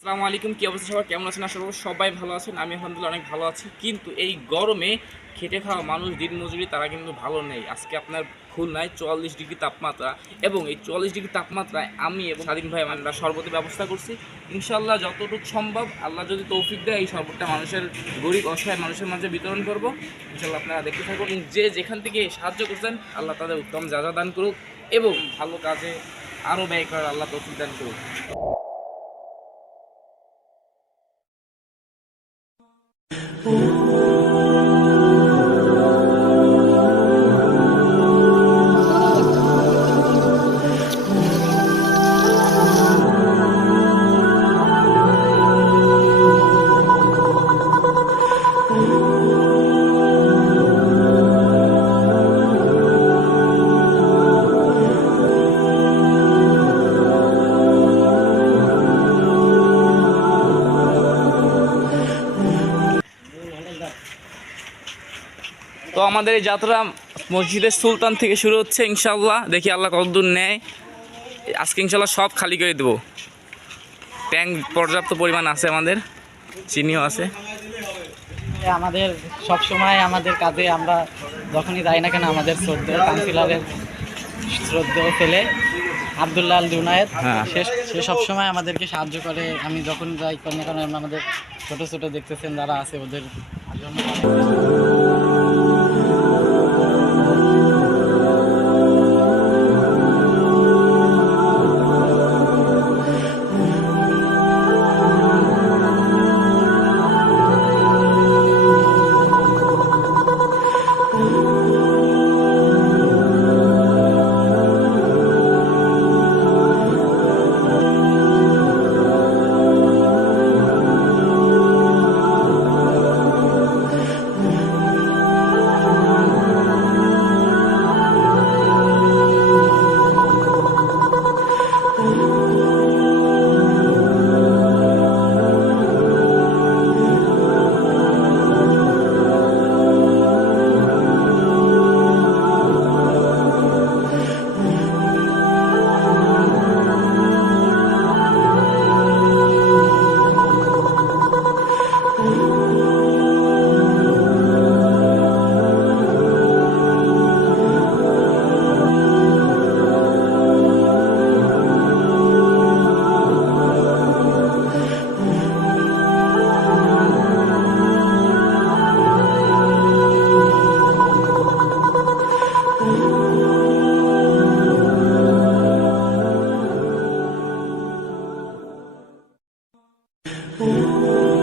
আসসালামু আলাইকুম, কি অবস্থা সবার? কেমন আছেন? আশা করি সবাই ভালো আছেন। আমি আলহামদুলিল্লাহ অনেক ভালো আছি। কিন্তু এই গরমে খেটে খাওয়া মানুষ, দিনমজুরি, তারা কিন্তু ভালো নেই। আজকে আপনার খুলনায় 44 ডিগ্রি তাপমাত্রা, এবং এই 44 ডিগ্রি তাপমাত্রায় আমি এবং স্বাধীন ভাই আমরা শরবতের ব্যবস্থা করছি। ইনশাল্লাহ যতটুকু সম্ভব, আল্লাহ যদি তৌফিক দেয়, এই শরবতটা মানুষের, গরিব অসহায় মানুষের মাঝে বিতরণ করব। ইনশাল্লাহ আপনারা দেখতে থাকুন। যে যেখান থেকে সাহায্য করছেন, আল্লাহ তাদের উত্তম যাজা দান করুক এবং ভালো কাজে আরও ব্যয় করার আল্লাহ তৌফিক দান করুক। তো আমাদের এই যাত্রা মসজিদের সুলতান থেকে শুরু হচ্ছে। ইনশাল্লাহ দেখি আল্লাহ কতদূর নেয়। আজকে ইনশাল্লাহ সব খালি করে দেবো। ট্যাঙ্ক পর্যাপ্ত পরিমাণ আছে, আমাদের চিনিও আছে। আমাদের সব সময় আমাদের কাজে আমরা যখনই যাই না কেন, আমাদের শ্রদ্ধেয় কাউন্সিলরের শ্রদ্ধেয় ছেলে আব্দুল্লাহ আল জুনায়েদ, সে সবসময় আমাদেরকে সাহায্য করে। আমি যখন যাই না কেন, আমাদের ছোটো ছোটো দেখতেছেন যারা আছে, ওদের জন্য Oh